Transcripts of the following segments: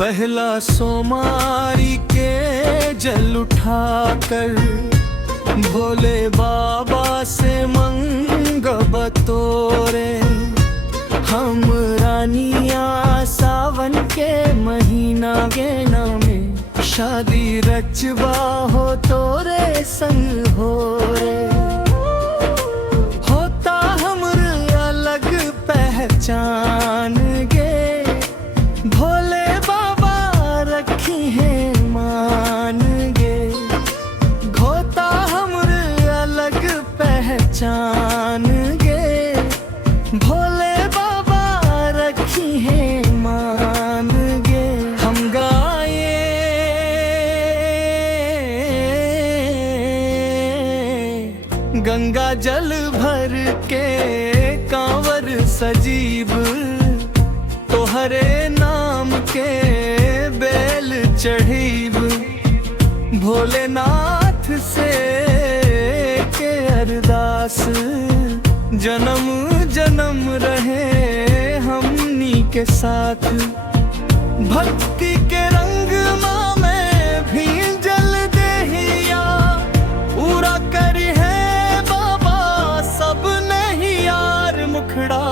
पहला सोमारी के जल उठाकर भोले बाबा से मंग बतोरे। हम रानियां सावन के महीना गेना में शादी रचबा हो तोरे संग हो रे। होता हमर अलग पहचान गे भोले बाबा रखी है मान गे। होता हमर अलग पहचान गे भोले बाबा रखी है मान गे। हम गाए गंगा जल भर के कांवर सजीब तोहरे नाम के बेल चढ़ीब। भोलेनाथ से के अरदास जन्म जन्म रहे हमनी के साथ। भक्ति के रंग माँ में भी जल देहिया पूरा करी है बाबा सब नहीं यार मुखड़ा।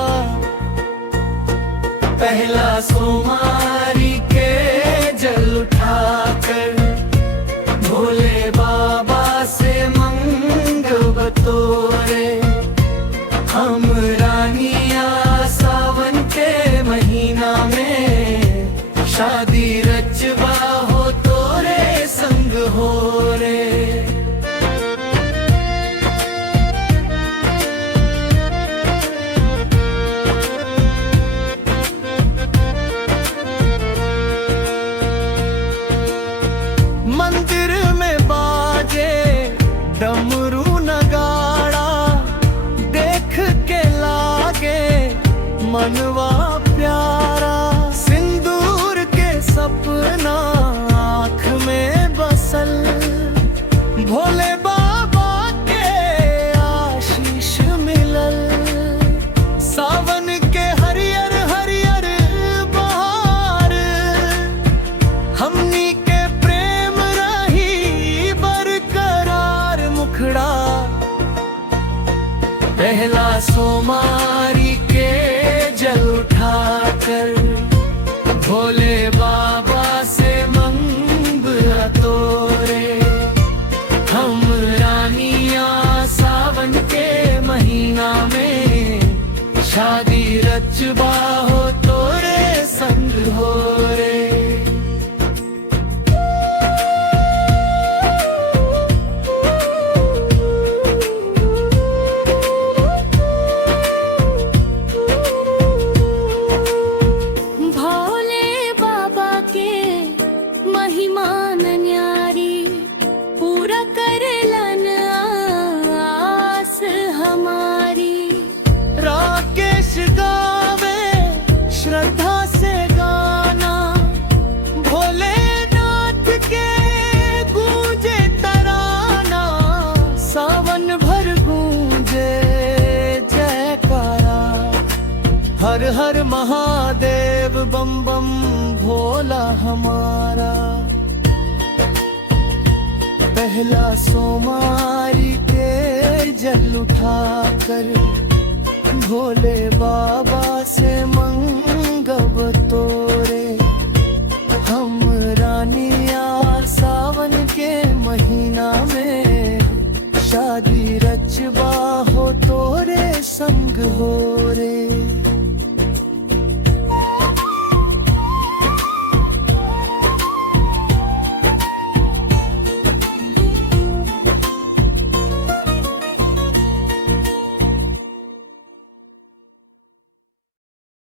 पहला सोमारी के जल उठाकर भोले बाबा से मंग बतोरे। हम रानियां सावन के महीना में शादी रचबा हो तोरे संग हो रे। मंदिर में बाजे डमरू नगाड़ा देख के लागे मनवा प्यारा। सिंदूर के सपना आँख में बसल भोले बाबा के आशीष मिलल। सावन के हरियर हरियर बहार हमनी के प्रेम रही बरकरार मुखड़ा। पहला सोमारी के जल उठाकर भोले बाबा से मंग तोरे। हम रानियां सावन के महीना में शादी रचबा हो तोरे संग हो रे। महिमान न्यारी पूरा करलन आस हमारी। राकेश गावे श्रद्धा से गाना भोलेनाथ के गूंजे तराना। सावन भर गूंजे जयकारा हर हर महादेव बम बम भोला हमारा। पहला सोमारी के जल उठाकर भोले बाबा से मंग बतोरे। हम रानियां सावन के महीना में शादी रचबा हो तोरे संग हो।